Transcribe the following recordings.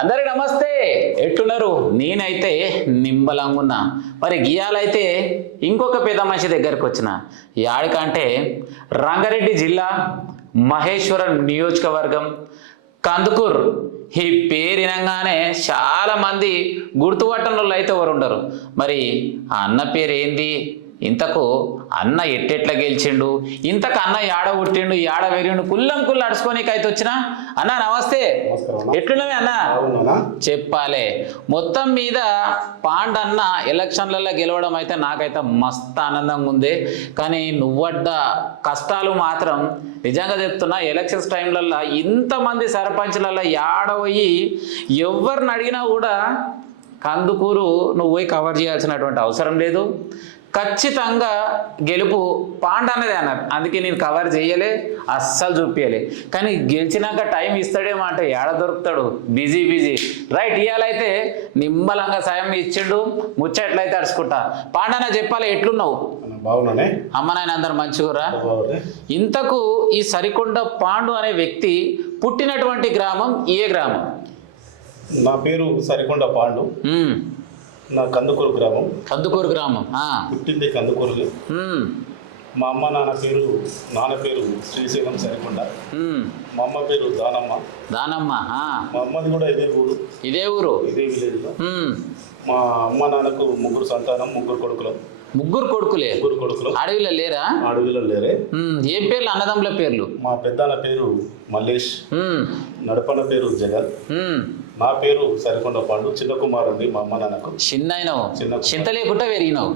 అందరికి నమస్తే, ఎట్టున్నారు? నేనైతే నిమ్మలంగున్నా. మరి గియాలైతే ఇంకొక పెద్ద మనిషి దగ్గరికి వచ్చిన. యాడికంటే రంగారెడ్డి జిల్లా మహేశ్వరం నియోజకవర్గం కందుకూర్. ఈ పేరు వినగానే చాలా మంది గుర్తుపట్టని వాళ్ళు అయితే ఎవరు ఉండరు. మరి ఆ అన్న పేరు ఏంది? ఇంతకు అన్న ఎట్టెట్లా గెలిచిండు, ఇంతకు అన్న యాడ పుట్టిండు, యాడ వెరిగిండు, కుళ్ళు అడుచుకోనీకి అయితే వచ్చిన. అన్న నమస్తే, ఎట్లున్నవే అన్న? చెప్పాలే. మొత్తం మీద పాండన్న ఎలక్షన్లలో గెలవడం అయితే నాకైతే మస్తు ఆనందంగా ఉంది. కానీ నువ్వడ్డ కష్టాలు మాత్రం నిజంగా చెప్తున్నా. ఎలక్షన్స్ టైంలల్లో ఇంతమంది సర్పంచ్లలో యాడ పోయి ఎవరిని అడిగినా కూడా కందుకూరు నువ్వు పోయి కవర్ చేయాల్సినటువంటి అవసరం లేదు, ఖచ్చితంగా గెలుపు పాండన్నదే అన్నారు. అందుకే నేను కవర్ చేయలే, అస్సలు చూపించలే. కానీ గెలిచినాక టైం ఇస్తాడేమో అంటే ఏడ దొరుకుతాడు, బిజీ రైట్. ఇవాళైతే నిమ్మలంగా సాయం ఇచ్చిండు, ముచ్చట్లయితే అరుచుకుంటా. పాండన్న చెప్పాలి, ఎట్లున్నావు? బాగున్నానే. అమ్మ నాయన అందరు మంచిగురా? ఇంతకు ఈ సరికొండ పాండు అనే వ్యక్తి పుట్టినటువంటి గ్రామం ఏ గ్రామం? నా పేరు సరికొండ పాండు, నా కందుకూరు గ్రామం. కందుకూరు గ్రామం పుట్టింది కందుకూరులో. మా నాన్న పేరు శ్రీశైలం సరికొండ. మా అమ్మ పేరు దానమ్మ. మా అమ్మది కూడా ఇదే ఊరు, ఇదే విలేజ్ లో. మా అమ్మ నాన్నకు ముగ్గురు సంతానం, ముగ్గురు కొడుకులే. అడవిలో లేరా? అడవిలో లేరే. ఏం పేర్లు అన్నదమ్ముల పేర్లు? మా పెద్దన్న పేరు మల్లేష్, నడపన పేరు జగన్, నా పేరు సరికొండ పాండు. చిన్న కుమార్ అండి మా అమ్మ నాన్నకు. చింత లేకుండా పెరిగినావు.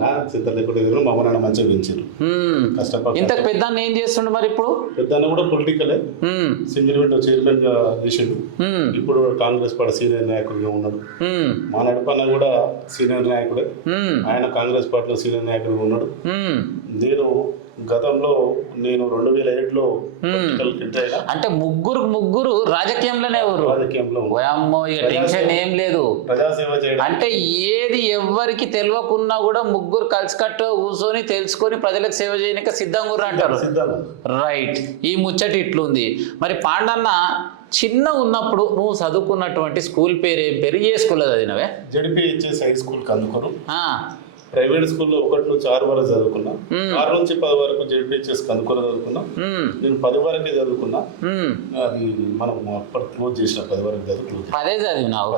మా అమ్మ నాన్న మంచిగా పెంచారు, కష్టపడి. ఇంత పెద్ద ఏం చేస్తుండు మరి ఇప్పుడు? పెద్దన్న కూడా పొలిటికలే, సింగిల్ విండో చైర్మన్ గా చేసిండు. ఇప్పుడు కాంగ్రెస్ పార్టీ సీనియర్ నాయకుడిగా ఉన్నాడు. మా నడపన్న కూడా సీనియర్ నాయకుడే, ఆయన కాంగ్రెస్ పార్టీలో సీనియర్ నాయకుడిగా ఉన్నాడు. నేను గతంలో 2007లో అంటే ముగ్గురు రాజకీయంలోనే రాజకీయంలో టెన్షన్ ఏం లేదు, ప్రజాసేవ చేయడం. అంటే ఏది ఎవరికి తెలియకున్నా కూడా ముగ్గురు కలిసికట్టు కూర్చొని తెలుసుకొని ప్రజలకు సేవ చేయడానికి సిద్ధంగా అంటారు. రైట్. ఈ ముచ్చటి ఇట్లుంది. మరి పాండన్న చిన్న ఉన్నప్పుడు నువ్వు చదువుకున్నటువంటి స్కూల్ పేరు ఏం పేరు? ఏ స్కూల్లో చదివినవే? ZPHS high school Kandukur. Private స్కూల్లో 1 నుంచి 6 వరకు చదువుకున్నా. 6 నుంచి 10 వరకు జడ్పీహెచ్ఎస్ కందుకూరు చదువుకున్నా. నేను 10 వరకే చదువుకున్నా. అది మనం అప్పటి క్లోజ్ చేసిన 10 వరకు చదువు. అదే చదివినావు?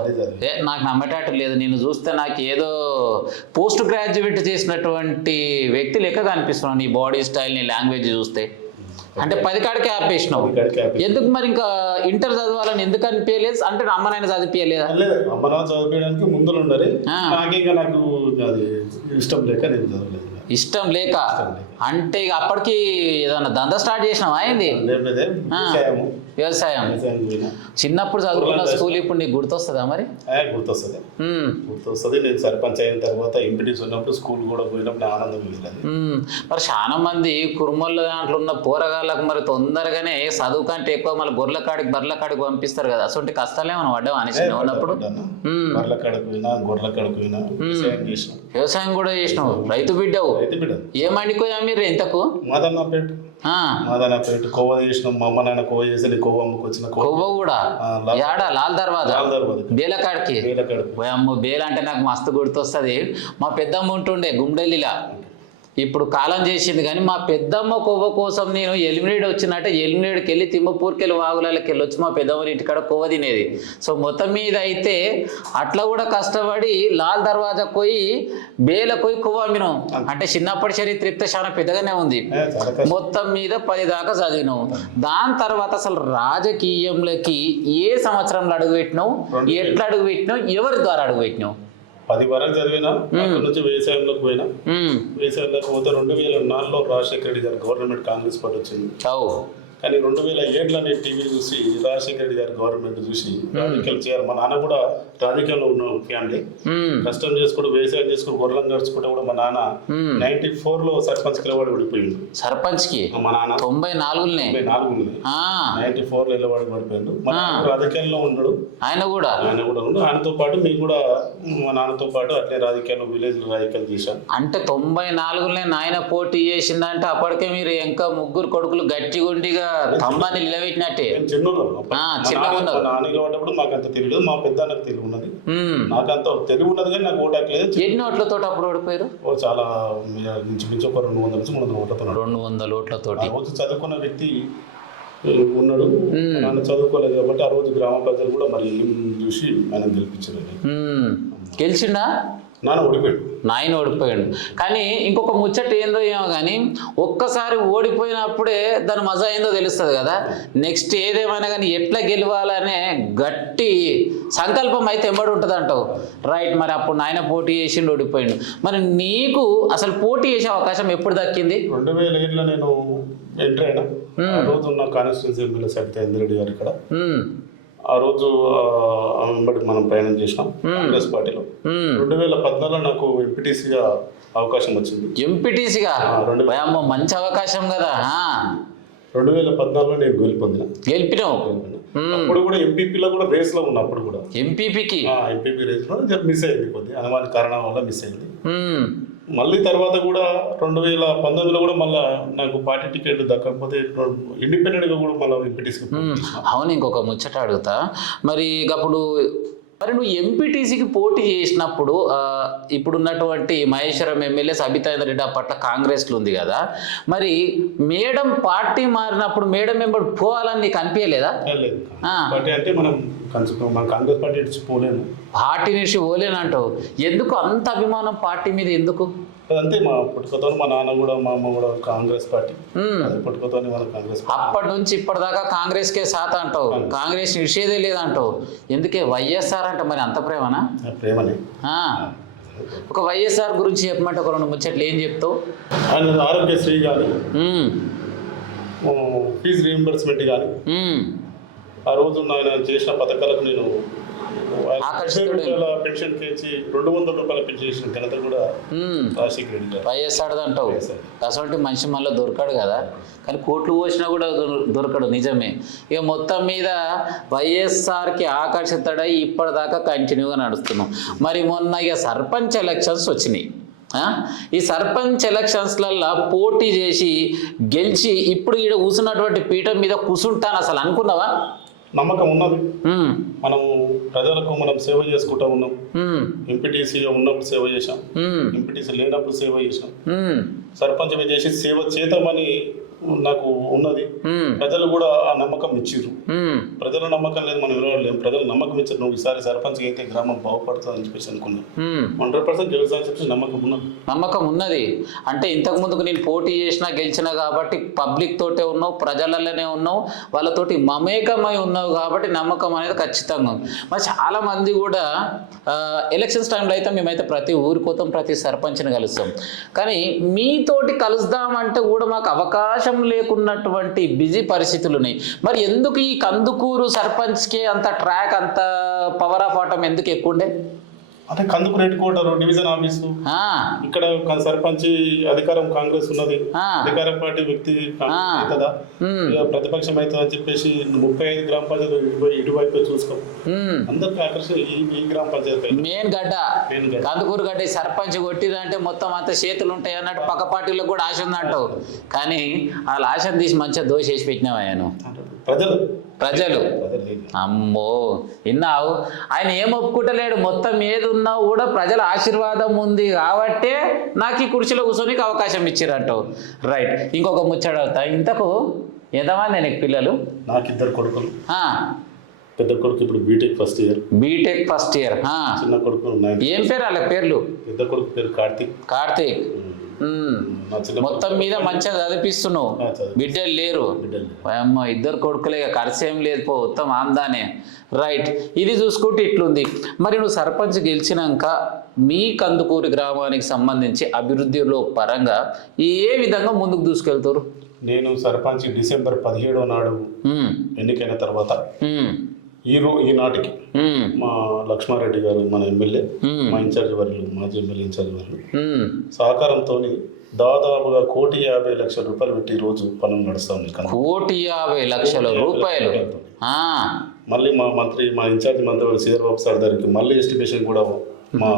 నాకు నమ్మేటట్టు లేదు. నేను చూస్తే నాకు ఏదో పోస్ట్ గ్రాడ్యుయేట్ చేసినటువంటి వ్యక్తి లెక్క కనిపిస్తున్నావు. నీ బాడీ స్టైల్, నీ లాంగ్వేజ్ చూస్తే. అంటే 10 కాడికే ఆపేసినావు. ఎందుకు మరి ఇంకా ఇంటర్ చదవాలని ఎందుకు అనిపించలేదు? అంటే అమ్మ నాయన చదివించలేదా? అమ్మ నాన్న చదివించడానికి ముందులు ఉండాలి. నాకు అది ఇష్టం లేక నేను చదవలేదు. ఇష్టం లేక అంటే ఇక అప్పటికి ఏదన్నా దందా స్టార్ట్ చేసినావా? ఏంది? వ్యవసాయం. చిన్నప్పుడు చదువుకున్న స్కూల్ ఇప్పుడు నీకు గుర్తొస్తుందా? మరి గుర్తొస్తుంది. నేను సర్పంచ్ అయిన తర్వాత ఎంపీటీస్ ఉన్నప్పుడు స్కూల్ కూడా పోయినప్పుడు ఆనందం మిగిలింది. మరి చాలా మంది కుర్మల్ల దాంట్లో ఉన్న పోరగాళ్ళకు మరి తొందరగానే చదువు కంటే ఎక్కువ మళ్ళీ బర్ల కాడికి పంపిస్తారు కదా. అసలు కష్టాలు ఏమైనా పడ్డావా అని చిన్న ఉన్నప్పుడు? వ్యవసాయం కూడా చేసినావు. రైతు బిడ్డవు. ఏమండిపోయా మీరు ఇంతకు? మాదన్నపేట కోవ చేసినాం. మా అమ్మ నాన్న కోవ చేసి కోవ అమ్ముకొచ్చిన. కోవ కూడా లాల్ దర్వాజా బేలకాడికి. బేల అంటే నాకు మస్తు గుర్తొస్తుంది. మా పెద్దమ్మ ఉంటుండే గుండెల్లిలా. ఇప్పుడు కాలం చేసింది. కానీ మా పెద్దమ్మ కొవ్వ కోసం నేను ఎలిమినేట్ వచ్చినట్టే ఎలిమినేట్కి వెళ్ళి తిమ్మపూర్కి వెళ్ళి వాగులకి వెళ్ళి వచ్చి మా పెద్దమ్మ ఇంటికాడ కొవ్వ తినేది. సో మొత్తం మీద అయితే అట్లా కూడా కష్టపడి లాల్ దర్వాజాకు పోయి బేలకు పోయి కొవ్వ అమ్మినాం. అంటే చిన్నప్పటి చరిత్ర చాలా పెద్దగానే ఉంది. మొత్తం మీద 10 దాకా చదివినావు. దాని తర్వాత అసలు రాజకీయంలోకి ఏ సంవత్సరంలో అడుగుపెట్టినావు? ఎట్లా అడుగుపెట్టినావు? ఎవరి ద్వారా అడుగుపెట్టినావు? 10 వరకు చదివినా. అక్కడ నుంచి వ్యవసాయంలోకి పోయినా. వ్యవసాయంలోకి పోతే 2004లో రాజశేఖర రెడ్డి గారు గవర్నమెంట్ కాంగ్రెస్ పార్టీ వచ్చింది. కానీ 2007లో నేను టీవీ చూసి రాజశేఖర రెడ్డి గారి గవర్నమెంట్ చూసి రాజకీయాలు చేయాలి. మా నాన్న కూడా రాజకీయాల్లో ఉన్న ఫ్యామిలీ, కష్టం చేసుకుంటూ వ్యవసాయం చేసుకుని గొర్రెలను గడుచుకుంటే కూడా మా నాన్న 94లో సర్పంచ్ నిలబడి పడిపోయిండు. సర్పంచ్ కి మా నాన్న 94లో 94లో నిలబడి పడిపోయిండు. మా నాన్న రాజకీయాల్లో ఉన్నాడు. ఆయన కూడా ఉన్నాడు. ఆయనతో పాటు నేను కూడా మా నాన్నతో పాటు అట్లే రాజకీయాల్లో విలేజ్ లో రాజకీయాలు చేశాను. అంటే 94లో నాయన పోటీ చేసిందంటే అప్పటికే మీరు ఇంకా ముగ్గురు కొడుకులు గట్టిగుండిగా తంబాన్ని నిలబెట్టినట్టే. మేము చిన్నోళ్ళం. చిన్నగా ఉన్నారు. నాన్న నిలబడ్డప్పుడు మాకు అంత తెలియదు, మా పెద్ద నాకు తెలివి ఉన్నది, నాకు అంత తెలివి ఉన్నది కానీ నాకు ఓటు హక్కలేదు. ఎన్ని ఓట్లతో అప్పుడు ఓడిపోయారు? చాలా ఇంచుమించు ఒక 200 నుంచి 300 ఓట్లతో. 200 ఓట్లతోటి. ఆ రోజు చదువుకున్న వ్యక్తి ఉన్నాడు, నన్ను చదువుకోలేదు కాబట్టి ఆ రోజు గ్రామ ప్రజలు కూడా మరి చూసి ఆయన గెలిపించారు. గెలిచిండా? నాన్న ఓడిపోయాడు. నాయన ఓడిపోయాడు. కానీ ఇంకొక ముచ్చట ఏందో ఏమో కానీ ఒక్కసారి ఓడిపోయినప్పుడే దాని మజా ఏందో తెలుస్తుంది కదా. నెక్స్ట్ ఏదేమైనా కానీ ఎట్లా గెలవాలనే గట్టి సంకల్పం అయితే ఎంబడి ఉంటుంది అంటావు. రైట్. మరి అప్పుడు నాయన పోటీ చేసిండు, ఓడిపోయిండు. మరి నీకు అసలు పోటీ చేసే అవకాశం ఎప్పుడు దక్కింది? 2007లో నేను ఎంటర్ అయినా. ఆ రోజు నా కాన్స్టిట్యూన్సీ ఎమ్మెల్యే సబితా రెడ్డి గారు ఇక్కడ. ఆ రోజు వెంబడి మనం ప్రయాణం చేసినాం కాంగ్రెస్ పార్టీలో. 2014లో నాకు ఎంపీటీసీగా అవకాశం వచ్చింది. ఎంపీటీసీగా? మంచి అవకాశం కదా. 2014లో నేను గెలిపినావు. అప్పుడు కూడా ఎంపీపీలో కూడా రేస్ లో ఉన్నా. అప్పుడు కూడా ఎంపీపీ రేస్ లో మిస్ అయింది, కొద్దిగా అనుమాన కారణం వల్ల మిస్ అయింది. మళ్ళీ తర్వాత కూడా 2019లో కూడా మళ్ళీ నాకు పార్టీ టికెట్ దక్కకపోతే ఇండిపెండెంట్గా కూడా మళ్ళీ ఎంపీటీసీ. అవును. ఇంకొక ముచ్చట అడుగుతా. మరి నువ్వు ఎంపీటీసీకి పోటీ చేసినప్పుడు ఇప్పుడున్నటువంటి మహేశ్వరం ఎమ్మెల్యే సబితా రెడ్డి పట్ల కాంగ్రెస్లో ఉంది కదా, మరి మేడం పార్టీ మారినప్పుడు మేడం మెంబర్ పోవాలని నీకు అనిపించలేదా? అంటే మనం కాంగ్రెస్ పార్టీ నుంచి పోలేను. పార్టీ నుంచి పోలేనంటావు. ఎందుకు అంత అభిమానం పార్టీ మీద? ఎందుకు? అంతే, మా పుట్టుకతో మా నాన్న కూడా మా అమ్మ కూడా కాంగ్రెస్ పార్టీ. పుట్టుకతో మన కాంగ్రెస్. అప్పటి నుంచి ఇప్పటిదాకా కాంగ్రెస్కే సాత అంటావు, కాంగ్రెస్ నిషేధే లేదంటావు. ఎందుకే వైఎస్ఆర్ అంటే మరి అంత ప్రేమనా? ప్రేమనే. ఒక వైఎస్ఆర్ గురించి చెప్పమంటే ఒక 2 ముచ్చట్లు ఏం చెప్తావు? ఆయన ఆరోగ్యశ్రీ కానీ, ఫీజు రీయింబర్స్మెంట్ కానీ, ఆ రోజు ఆయన చేసిన పథకాలకు నేను పెన్షన్ కేసి 200 రూపాయల పెన్షన్ చేసిన ఘనత కూడా రాజశేఖర రెడ్డి గారు. వైఎస్ఆర్ అంటావు. అసలు మనిషి మళ్ళీ దొరకాడు కదా, కానీ కోట్లు పోసినా కూడా దొరకడు. నిజమే. ఇక మొత్తం మీద వైఎస్ఆర్కి ఆకర్షితుడై ఇప్పటిదాకా కంటిన్యూగా నడుస్తున్నాం. మరి మొన్న ఇక సర్పంచ్ ఎలక్షన్స్ వచ్చినాయి. ఈ సర్పంచ్ ఎలక్షన్స్లల్లో పోటీ చేసి గెలిచి ఇప్పుడు ఈడ కూర్చున్నటువంటి పీఠం మీద కూర్చుంటాను అసలు అనుకున్నావా? నమ్మకం ఉన్నది. మనం ప్రజలకు మనం సేవ చేసుకుంటా ఉన్నాం. ఎంపీటీసీగా ఉన్నప్పుడు సేవ చేసాం, ఎంపీటీసీ లేనప్పుడు సేవ చేసాం, సర్పంచ్ చేసి సేవ చేద్దామని నాకు ఉన్నది. ప్రజలు కూడా ఆ నమ్మకం ఇచ్చిర్రు. ప్రజల నమ్మకం లేదు మనం వినలేము. ప్రజలు నమ్మకం ఇచ్చారు. నువ్వు ఈసారి సర్పంచ్ అయితే గ్రామం బాగుపడుతుంది అని చెప్పేసి అనుకున్నాను. 100% గెలుస్తానని చెప్పేసి నమ్మకం ఉన్నది. అంటే ఇంతకు ముందుకు నేను పోటీ చేసినా గెలిచినా కాబట్టి పబ్లిక్ తోటే ఉన్నావు, ప్రజలలోనే ఉన్నావు, వాళ్ళతోటి మమేకమై ఉన్నావు కాబట్టి నమ్మకం అనేది ఖచ్చితంగా ఉంది. మరి చాలా మంది కూడా ఎలక్షన్స్ టైంలో అయితే మేమైతే ప్రతి ఊరి పోతాం, ప్రతి సర్పంచ్ని కలుస్తాం. కానీ మీతోటి కలుద్దామంటే కూడా మాకు అవకాశం లేకున్నటువంటి బిజీ పరిస్థితులు ఉన్నాయి. మరి ఎందుకు ఈ కందుకూరు సర్పంచ్కి అంత ట్రాక్, అంత పవర్ ఆఫ్ ఆటం ఎందుకు ఎక్కువ ఉండే? అంటే Kandukur head quarter division office, ఇక్కడ సర్పంచ్ అధికారం కాంగ్రెస్ ఉన్నది, అధికార పార్టీ వ్యక్తి కదా, ప్రతిపక్షం అవుతుంది అని చెప్పేసి 35 గ్రామ పంచాయతీ ఇటువైపు చూసుకో. అందరికి ఆకర్షణ ఈ గ్రామ పంచాయతీ మెయిన్ గడ్డ కందుకూరు గడ్డ. సర్పంచ్ కొట్టిరంటే మొత్తం అంత చేతులు ఉంటాయి అన్నట్టు పక్క పార్టీలకు కూడా ఆశ ఉందంటావు. కానీ వాళ్ళ ఆశను తీసి మంచిగా దోష వేసి పెట్టినావు. ఆయన ప్రజలు అమ్మో విన్నావు. ఆయన ఏం ఒప్పుకుంటలేడు. మొత్తం ఏది ఉన్నా కూడా ప్రజల ఆశీర్వాదం ఉంది కాబట్టే నాకు ఈ కుర్చీలో కూర్చొనికి అవకాశం ఇచ్చిరంటావు. రైట్. ఇంకొక ముచ్చట, ఇంతకు ఎంతమంది నీకు పిల్లలు? నాకు 2 కొడుకులు. పెద్ద కొడుకు ఇప్పుడు బీటెక్ ఫస్ట్ ఇయర్. చిన్న కొడుకు ఏం పేరు వాళ్ళ పేర్లు? పెద్ద కొడుకు పేరు కార్తీక్. మొత్తం మీద మంచిగా చదివిస్తున్నావు. బిడ్డలు లేరు? అమ్మ 2 కొడుకులే, ఖర్చు ఏం లేదు, పో మొత్తం ఆందానే. రైట్. ఇది చూసుకుంటే ఇట్లుంది. మరి నువ్వు సర్పంచ్ గెలిచినాక మీ కందుకూరు గ్రామానికి సంబంధించి అభివృద్ధిలో పరంగా ఏ విధంగా ముందుకు దూసుకెళ్తారు? నేను సర్పంచ్ డిసెంబర్ 17వ నాడు ఎన్నికైన తర్వాత ఈనాటికి మా లక్ష్మారెడ్డి గారు మన ఎమ్మెల్యే, మా ఇన్ఛార్జ్ వర్యులు, మాజీ ఎమ్మెల్యే ఇన్ఛార్జ్ వర్యులు సహకారంతో దాదాపుగా 1,50,00,000 రూపాయలు పెట్టి రోజు పనులు నడుస్తాం. 1,50,00,000 రూపాయలు. మళ్ళీ మా ఇన్ఛార్జ్ మంత్రి శ్రీధర్ బాబు సార్ దగ్గరికి మళ్ళీ ఎస్టిమేషన్ కూడా మా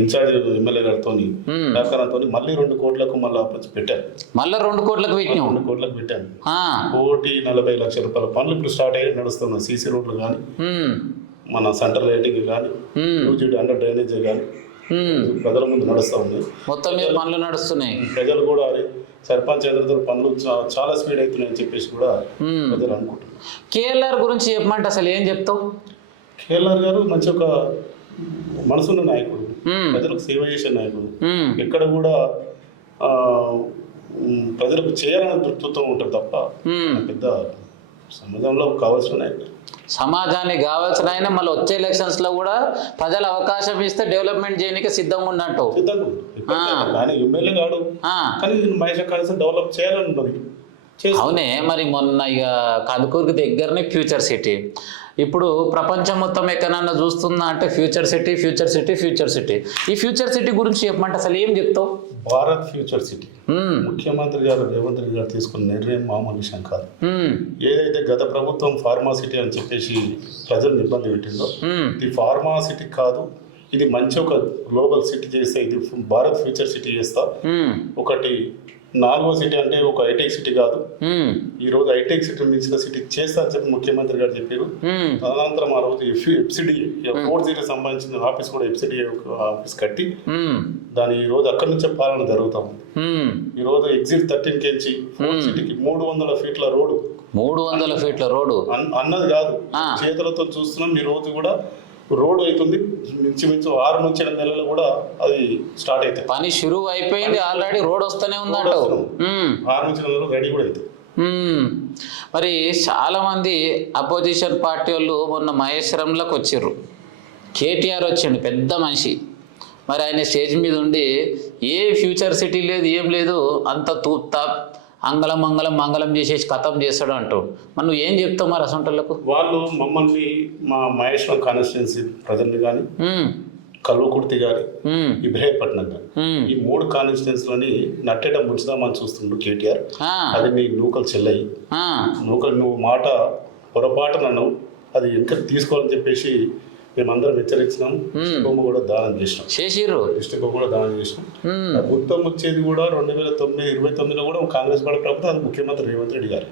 ఇన్ఛార్జ్ ఎమ్మెల్యే గారితో సహకారంతో మళ్ళీ 2 కోట్లకు మళ్ళీ పెట్టారు. మళ్ళీ 2 కోట్లకు పెట్టాం. 2 కోట్లకు పెట్టాను. 1,40,00,000 రూపాయల పనులు ఇప్పుడు స్టార్ట్ అయ్యి నడుస్తున్నాయి. సీసీ రోడ్లు కానీ, మన సెంట్రల్ లైటింగ్ కానీ, యూజీడీ అండర్ డ్రైనేజ్ కానీ ప్రజల ముందు నడుస్తూ ఉంది. మొత్తం మీద పనులు నడుస్తున్నాయి. ప్రజలు కూడా సర్పంచ్ ఎదురుతో పనులు చాలా స్పీడ్ అవుతున్నాయి అని చెప్పేసి కూడా ప్రజలు అనుకుంటున్నారు. కేఎల్ఆర్ గురించి చెప్పమంటే అసలు ఏం చెప్తావు? కేఎల్ఆర్ గారు మంచి ఒక మనసున్న నాయకుడు, ప్రజలకు సేవ చేసే నాయకుడు. ఎక్కడ కూడా ప్రజలకు చేయాలనే దృక్పథం ఉంటుంది తప్ప పెద్ద సమాజంలో కావాల్సిన నాయకుడు. సమాజానికి కావాల్సిన ఆయన మళ్ళీ వచ్చే ఎలక్షన్స్ లో కూడా ప్రజలు అవకాశం ఇస్తే డెవలప్మెంట్ చేయడానికి సిద్ధంగా ఉన్నట్టు. ఆయన ఎమ్మెల్యే కాడు కానీ మహేష్ కనీసం డెవలప్ చేయాలని ఉన్నది. అవునే, మరి మొన్న ఇక కందుకూరుకి దగ్గరనే ఫ్యూచర్ సిటీ. ఇప్పుడు ప్రపంచం మొత్తం ఎక్కడన్నా చూస్తుందా అంటే future city future city future city. ఈ ఫ్యూచర్ సిటీ గురించి చెప్పమంటే అసలు ఏం చెప్తావు? భారత్ ఫ్యూచర్ సిటీ ముఖ్యమంత్రి గారు రేవంత్ రెడ్డి గారు తీసుకున్న నిర్ణయం మామూలు విషయం కాదు. ఏదైతే గత ప్రభుత్వం ఫార్మా సిటీ అని చెప్పేసి ప్రజలను ఇబ్బంది పెట్టిందో, ఇది ఫార్మా సిటీ కాదు, ఇది మంచి ఒక గ్లోబల్ సిటీ చేస్తే ఇది భారత్ ఫ్యూచర్ సిటీ చేస్తా. ఒకటి 4వ సిటీ అంటే ఒక హైటెక్ సిటీ కాదు, ఈ రోజు హైటెక్ సిటీ మించిన సిటీ చేస్తా అని చెప్పి ముఖ్యమంత్రి గారు చెప్పారు. తదనంతరం ఆ రోజు ఎఫ్సిడి 4G సంబంధించిన ఆఫీస్ కూడా ఎఫ్సిడి ఆఫీస్ కట్టి దాని ఈ రోజు అక్కడి నుంచే పాలన జరుగుతా ఉంది. ఈ రోజు ఎగ్జిట్ 13 కెంచి 4 సిటీకి 300 ఫీట్ల రోడ్డు 300 ఫీట్ల రోడ్డు అన్నది కాదు, చేతులతో చూస్తున్నాం. ఈ రోజు కూడా రోడ్ అవుతుంది. మించుమించు 6 నుంచి 8 నెలలు కూడా అది స్టార్ట్ అవుతాయి. పని షురూ అయిపోయింది, ఆల్రెడీ రోడ్ వస్తూనే ఉందంట. 6 నుంచి 8 నెలలు రెడీ కూడా అవుతుంది. మరి చాలా మంది అపోజిషన్ పార్టీ వాళ్ళు మొన్న మహేశ్వరంలోకి వచ్చారు. కేటీఆర్ వచ్చిండు, పెద్ద మనిషి. మరి ఆయన స్టేజ్ మీద ఉండి ఏ ఫ్యూచర్ సిటీ లేదు, ఏం లేదు, అంత తూప్తా అంగళం మంగళం మంగళం చేసేసి కథం చేస్తాడు అంటూ. మరి నువ్వు ఏం చెప్తావు మరి అసంటోళ్ళకు? వాళ్ళు మమ్మల్ని మా మహేశ్వరం కాన్స్టిట్యున్సీ ప్రజల్ని కానీ, కల్వకుర్తి కానీ, ఇబ్రాహీంపట్నం కానీ, ఈ 3 కాన్స్టిట్యున్సీలని నట్టేట ముంచుదామని చూస్తుండ్రు కేటీఆర్. అది నీ నూకలు చెల్లయి, నూకలు నువ్వు మాట పొరపాటు నన్ను అది వెనక తీసుకోవాలని చెప్పేసి మేమందరం హెచ్చరించినాం. డిస్టిక్ కూడా దానం చేసినాం. డిస్టిక్ కూడా దానం చేసినాం. ప్రభుత్వం వచ్చేది కూడా 2029లో కూడా కాంగ్రెస్ పార్టీ ప్రభుత్వం, అది ముఖ్యమంత్రి రేవంత్ రెడ్డి గారు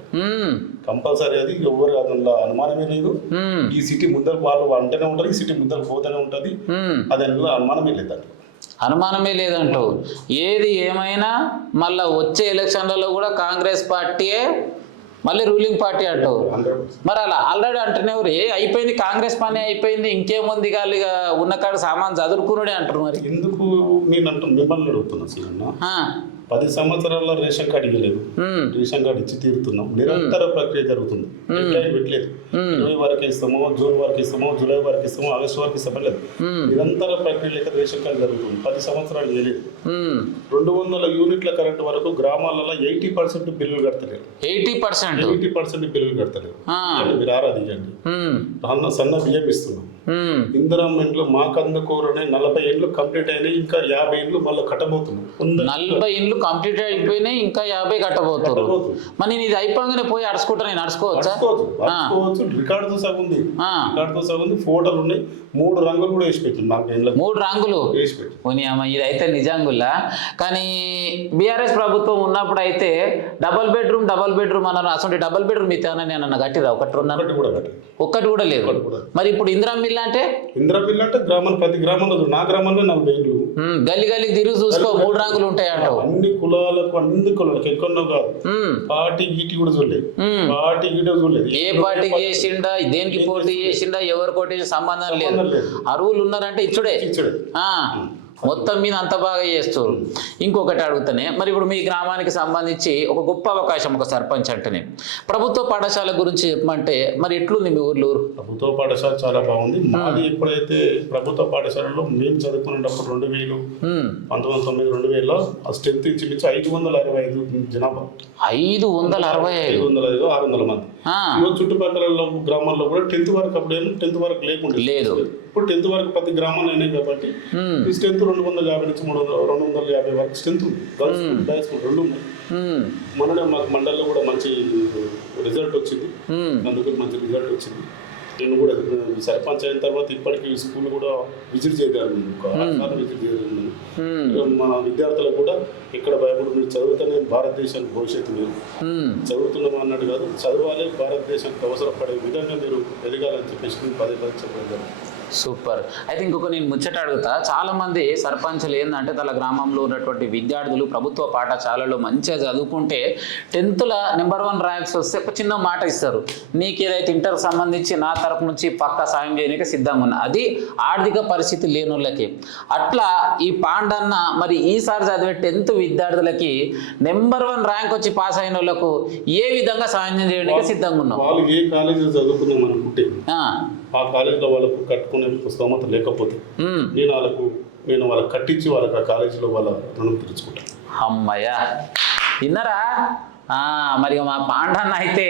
కంపల్సరీ. అది ఎవరు అందులో అనుమానమే లేదు. ఈ సిటీ ముందరకు వాళ్ళు అంటేనే ఉంటారు, ఈ సిటీ ముందరకు పోతూనే ఉంటది. అది అందులో అనుమానమే లేదండి, అనుమానమే లేదంటూ. ఏది ఏమైనా మళ్ళీ వచ్చే ఎలక్షన్లలో కూడా కాంగ్రెస్ పార్టీయే మళ్ళీ రూలింగ్ పార్టీ అంటావు. మరి అలా ఆల్రెడీ అంటున్నారు, అయిపోయింది కాంగ్రెస్ పని అయిపోయింది, ఇంకేముంది కానీ ఉన్న కాడ సామాన్ చదువుకున్నాడే అంటారు. మరి ఎందుకు నేను మిమ్మల్ని అడుగుతున్నా సీనన్న, 10 సంవత్సరాల రేషన్ కార్డు ఇవ్వలేదు, రేషన్ కార్డు ఇచ్చి తీరుతున్నాం. నిరంతర ప్రక్రియ జరుగుతుంది, పెట్టలేదు. 20 వరకు ఇస్తామో, జూన్ వరకు ఇస్తామో, జూలై వరకు ఇస్తామో, ఆగస్టు వరకు ఇస్తామలేదు. నిరంతర ప్రక్రియ లేక రేషన్ కార్డు జరుగుతుంది. 10 సంవత్సరాలు ఇవ్వలేదు. 200 యూనిట్ల కరెంట్ వరకు గ్రామాలలో 80% బిల్లులు కడతలేరు. 80% బిల్లులు కడతలేరు. మీరు ఆరాధించండి. సన్న బియ్యం ఇస్తున్నాం. ఇందిరా ఇండ్లు మా కందుకూరునే 40 ఇండ్లు కంప్లీట్ అయినాయి, ఇంకా 50 ఇండ్లు మళ్ళీ కట్టబోతున్నాం. 40 ఇండ్లు కంప్లీట్ అయిపోయినాయి, ఇంకా 50 కట్టబోతున్నారు. మరి నేను ఇది అయిపోగానే పోయి అడుచుకుంటా, నేను అడుచుకోవచ్చా? రికార్డుతో సగం ఉంది, ఫోటోలు ఉన్నాయి. 3 రంగులు కూడా వేసి పెట్టింది. 3 రంగులు వేసి పెట్టి ఇదైతే నిజంగుల్లా. కానీ బీఆర్ఎస్ ప్రభుత్వం ఉన్నప్పుడు అయితే డబల్ బెడ్రూమ్ అన్నారు. అసలు డబల్ బెడ్రూమ్ ఇతేనా నేను గట్టిరా? ఒక్కటి కూడా లేదు. మరి ఇప్పుడు ఇందిరా మిల్ అంటే ప్రతి గ్రామంలో, నా గ్రామంలో 40 ఇండ్లు, గల్లి తిరిగి చూసుకో 3 రంగులు ఉంటాయి అంట. అన్ని కులాలకు ఎక్కడో కాదు. పార్టీ గీటి కూడా చూడలేదు, ఏ పార్టీకి చేసిండా, దేనికి పోటీ చేసిండా, ఎవరు కోటి సంబంధం లేదు. అరువులు ఉన్నారంటే ఇచ్చుడే. మొత్తం మీద అంత బాగా చేస్తారు. ఇంకొకటి అడుగుతానే, మరి ఇప్పుడు మీ గ్రామానికి సంబంధించి ఒక గొప్ప అవకాశం, ఒక సర్పంచ్ అంటేనే ప్రభుత్వ పాఠశాల గురించి చెప్పమంటే మరి ఎట్లుంది మీ ఊర్లో? ప్రభుత్వ పాఠశాల చాలా బాగుంది. మాది ఎప్పుడైతే ప్రభుత్వ పాఠశాలలో మేము చదువుకునేటప్పుడు 2000 ఆ స్ట్రెంత్ ఇంచుమించు 565 జనాభా. 565 600 మంది. చుట్టుపక్కల గ్రామాల్లో కూడా 10th వరకు, అప్పుడేమో 10th వరకు లేదు. ఇప్పుడు 10th వరకు ప్రతి గ్రామాలు అయినాయి కాబట్టి ఈ స్ట్రెంత్ 250 నుంచి 250 వరకు స్ట్రెంత్ ఉంది. గర్ల్స్ బాయ్స్ 2 ఉన్నాయి. మొన్ననే మాకు మండల్లో కూడా మంచి రిజల్ట్ వచ్చింది, అందుకు మంచి రిజల్ట్ వచ్చింది. నేను కూడా సర్పంచ్ అయిన తర్వాత ఇప్పటికీ స్కూల్ కూడా విజిట్ చేయగలను విజిట్ చేయగలను మన విద్యార్థులకు కూడా ఇక్కడ భయపడి మీరు చదివితేనే భారతదేశానికి భవిష్యత్తు మీరు చదువుతున్నాం అన్నట్టు కాదు, చదవాలి, భారతదేశానికి అవసరపడే విధంగా మీరు ఎదగాలని చెప్పేసి నేను పదే చెప్పడం జరుగుతుంది. సూపర్. అయితే ఇంకొక నేను ముచ్చట అడుగుతా, చాలా మంది సర్పంచులు ఏంటంటే తన గ్రామంలో ఉన్నటువంటి విద్యార్థులు ప్రభుత్వ పాఠశాలలో మంచిగా చదువుకుంటే 10th నెంబర్ 1 ర్యాంక్స్ వస్తే ఒక చిన్న మాట ఇస్తారు, నీకు ఏదైతే ఇంటర్కి సంబంధించి నా తరపు నుంచి పక్కా సాయం చేయడానికి సిద్ధంగా ఉన్నా, అది ఆర్థిక పరిస్థితి లేని వాళ్ళకి. అట్లా ఈ పాండన్న మరి ఈసారి చదివే 10th విద్యార్థులకి నెంబర్ 1 ర్యాంక్ వచ్చి పాస్ అయిన వాళ్ళకు ఏ విధంగా సాయం చేయడానికి సిద్ధంగా ఉన్నాం? వాళ్ళు ఏ కాలేజీలో చదువుకున్నాం అనుకుంటే ఆ కాలేజీలో వాళ్ళకు కట్టుకునే స్తోమత లేకపోతే నేను వాళ్ళకి కట్టించి వాళ్ళకి ఆ కాలేజీలో వాళ్ళ రుణం తీర్చుకుంటాను. అమ్మయ్యా, విన్నారా? మరి మా పాండన్న అయితే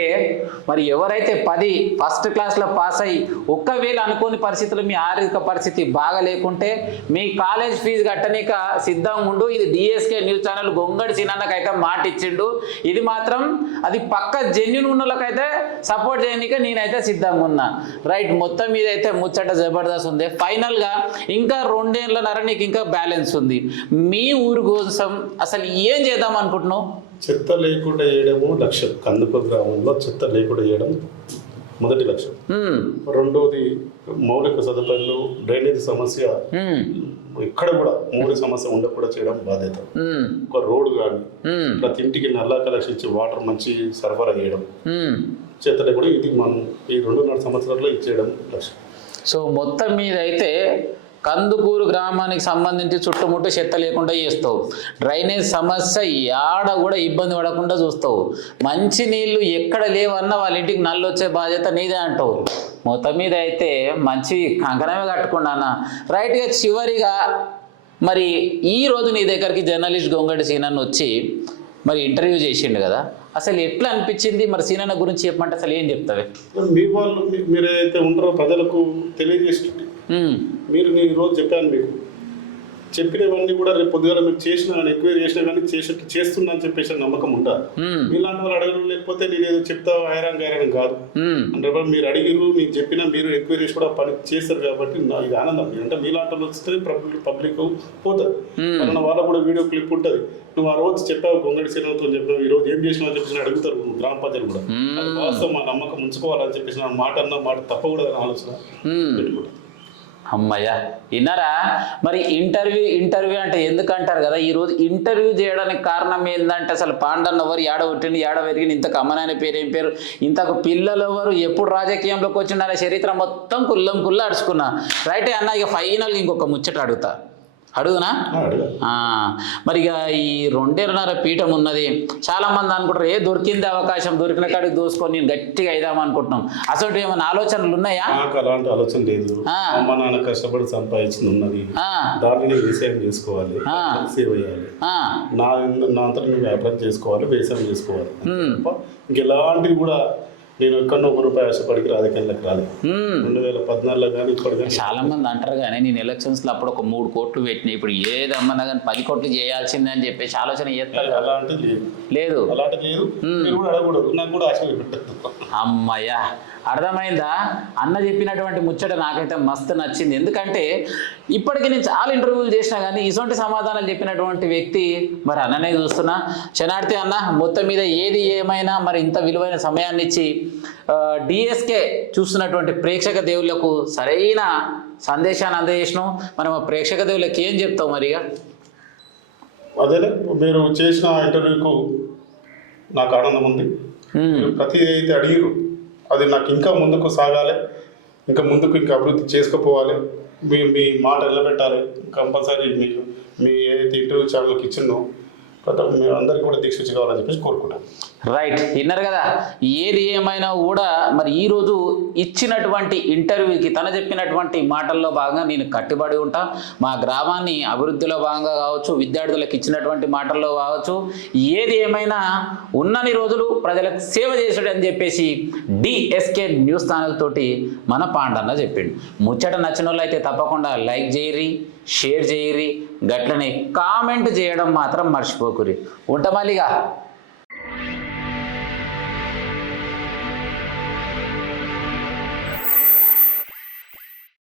మరి ఎవరైతే 10 ఫస్ట్ క్లాస్లో పాస్ అయ్యి ఒక్కవేళ అనుకోని పరిస్థితులు మీ ఆర్థిక పరిస్థితి బాగా లేకుంటే మీ కాలేజ్ ఫీజు కట్టనీక సిద్ధంగా ఉండు. ఇది డిఎస్కే న్యూస్ ఛానల్ గొంగడి సినాన్నకైతే మాట ఇచ్చిండు. ఇది మాత్రం అది పక్క జెన్యున్ ఉన్న వాళ్ళకైతే సపోర్ట్ చేయనీక నేనైతే సిద్ధంగా ఉన్నా. రైట్, మొత్తం మీద అయితే ముచ్చట జబర్దస్త్ ఉంది. ఫైనల్గా ఇంకా 2 ఏళ్ళన్నర నీకు ఇంకా బ్యాలెన్స్ ఉంది. మీ ఊరు కోసం అసలు ఏం చేద్దాం అనుకుంటున్నావు? చెత్త లేకుండా చేయడము లక్ష్యం. కందుకూరు గ్రామంలో చెత్త లేకుండా చేయడం మొదటి లక్ష్యం. రెండవది మౌలిక సదుపాయాలు, డ్రైనేజ్ సమస్య ఇక్కడ కూడా 3 సమస్య ఉండకుండా చేయడం బాధ్యత. ఒక రోడ్డు కానీ ప్రతి ఇంటికి నల్లా కలెక్షన్ ఇచ్చి వాటర్ మంచి సరఫరా చేయడం, చెత్త లేకుండా ఇది మనం ఈ 2.5 సంవత్సరాల్లో ఇచ్చేయడం లక్ష్యం. సో మొత్తం మీద అయితే కందుకూరు గ్రామానికి సంబంధించి చుట్టుముట్టు చెత్త లేకుండా చేస్తావు, డ్రైనేజ్ సమస్య ఆడ కూడా ఇబ్బంది పడకుండా చూస్తావు, మంచి నీళ్లు ఎక్కడ లేవన్నా వాళ్ళ ఇంటికి నల్లు వచ్చే బాధ్యత నీదే అంటావు. మొత్తం మీద అయితే మంచి కంకణమే కట్టుకున్నానా. రైట్గా చివరిగా మరి ఈరోజు నీ దగ్గరికి జర్నలిస్ట్ గొంగడి సీనన్న వచ్చి మరి ఇంటర్వ్యూ చేసిండు కదా, అసలు ఎట్లా అనిపించింది? మరి సీనన్న గురించి చెప్పమంటే అసలు ఏం చెప్తావే? మీ వాళ్ళు మీరైతే ఉంటారో ప్రజలకు తెలియజేసి మీరు నేను ఈరోజు చెప్పాను, మీకు చెప్పినవన్నీ కూడా రేపు పొద్దుగాల మీరు చేసినా కానీ ఎంక్వైరీ చేసినా కానీ చేస్తున్నా అని చెప్పేసి నమ్మకం ఉంటారు. మీలాంటి వాళ్ళు అడగడం లేకపోతే నేను ఏదో చెప్తా ఐరాన్ కాదు అంటే మీరు అడిగిరు, నేను చెప్పినా మీరు ఎంక్వైరీ చేసి కూడా పని చేస్తారు కాబట్టి ఇది ఆనందం. అంటే మీలాంటి వాళ్ళు వస్తే పబ్లిక్ పోతారు. మన వాళ్ళ కూడా వీడియో క్లిప్ ఉంటుంది, నువ్వు ఆ రోజు చెప్పావు గొంగడి సీనతో చెప్పినావు, ఈ రోజు ఏం చేసినావు అని చెప్పేసి అడుగుతారు గ్రామ ప్రజలు కూడా. వాస్తవం మా నమ్మకం ఉంచుకోవాలని చెప్పేసి నా మాట అన్న మాట తప్పకూడదని ఆలోచన పెట్టుకుంటాను. అమ్మయ్య, విన్నారా? మరి ఇంటర్వ్యూ అంటే ఎందుకంటారు కదా, ఈరోజు ఇంటర్వ్యూ చేయడానికి కారణం ఏంటంటే అసలు పాండన్న ఎవరు, ఏడ పుట్టింది, ఏడ పెరిగింది, ఇంతకు అమ్మనాయన పేరు ఏం పేరు, ఇంతకు పిల్లలు ఎవరు, ఎప్పుడు రాజకీయంలోకి వచ్చిందనే చరిత్ర మొత్తం కుల్ల అడుచుకున్నా. రైటే అన్న, ఇక ఫైనల్గా ఇంకొక ముచ్చట అడుగునా? మరి ఇక ఈ 2.5 పీఠం ఉన్నది, చాలా మంది అనుకుంటారు దొరికింది అవకాశం, దొరికిన కాడికి దోసుకొని నేను గట్టిగా అయిదాం అనుకుంటున్నాం. అసలు ఏమైనా ఆలోచనలు ఉన్నాయా? నాకు అలాంటి ఆలోచన లేదు. అమ్మ నాన్న కష్టపడి సంపాదించింది ఉన్నది, దాన్ని వ్యవసాయం చేసుకోవాలి, సేవ చేయాలి, నా అంతా నేను వ్యాపారం చేసుకోవాలి, వ్యవసాయం చేసుకోవాలి. ఇంకెలాంటివి కూడా నేను ఎక్కడో ₹1 ఆశపడికి రాజకీయాలకు రాలేదు. 2014లో కానీ ఇప్పుడు కానీ చాలా మంది అంటారు కానీ నేను ఎలక్షన్స్లో అప్పుడు ఒక 3 కోట్లు పెట్టినా, ఇప్పుడు ఏదమ్మన్నా కానీ 10 కోట్లు చేయాల్సిందే అని చెప్పేసి ఆలోచన చేస్తారు. అలాంటిది లేదు. మీరు కూడా అడగకూడదు, నాకు కూడా ఆశ పెట్టద్దు. అమ్మయ్యా, అర్థమైందా? అన్న చెప్పినటువంటి ముచ్చట నాకైతే మస్తు నచ్చింది. ఎందుకంటే ఇప్పటికీ నేను చాలా ఇంటర్వ్యూలు చేసినా కానీ ఇటువంటి సమాధానాలు చెప్పినటువంటి వ్యక్తి మరి అన్ననే చూస్తున్నా. శనార్థి అన్న, మొత్తం మీద ఏది ఏమైనా మరి ఇంత విలువైన సమయాన్ని ఇచ్చి డిఎస్కే చూస్తున్నటువంటి ప్రేక్షక దేవుళ్లకు సరైన సందేశాన్ని అందజేసినాం. మనం ప్రేక్షక దేవుళ్ళకి ఏం చెప్తావు మరిగా? అదే మీరు చేసిన ఇంటర్వ్యూకు నాకు ఆనందం ఉంది. ప్రతి అయితే అడిగిరు అది నాకు ఇంకా ముందుకు సాగాలి, ఇంకా అభివృద్ధి చేసుకుపోవాలి, మీ మాట నిలబెట్టాలి. కంపల్సరీ మీ ఏదైతే ఇంటర్వ్యూ ఛానల్కి ఇచ్చిందో మేము అందరికీ కూడా దీక్ష కావాలని చెప్పేసి కోరుకుంటాం. రైట్, విన్నారు కదా. ఏది ఏమైనా కూడా మరి ఈరోజు ఇచ్చినటువంటి ఇంటర్వ్యూకి తన చెప్పినటువంటి మాటల్లో భాగంగా నేను కట్టుబడి ఉంటా. మా గ్రామాన్ని అభివృద్ధిలో భాగంగా కావచ్చు, విద్యార్థులకు ఇచ్చినటువంటి మాటల్లో కావచ్చు, ఏది ఏమైనా ఉన్నన్ని రోజులు ప్రజలకు సేవ చేసాడు అని చెప్పేసి డిఎస్కే న్యూస్ ఛానల్ తోటి మన పాండన్న చెప్పిండు. ముచ్చట నచ్చిన వాళ్ళు అయితే తప్పకుండా లైక్ చేయరి, షేర్ చేయరి, గట్లనే కామెంట్ చేయడం మాత్రం మర్చిపోకురి. ఉంటామల్లిగా.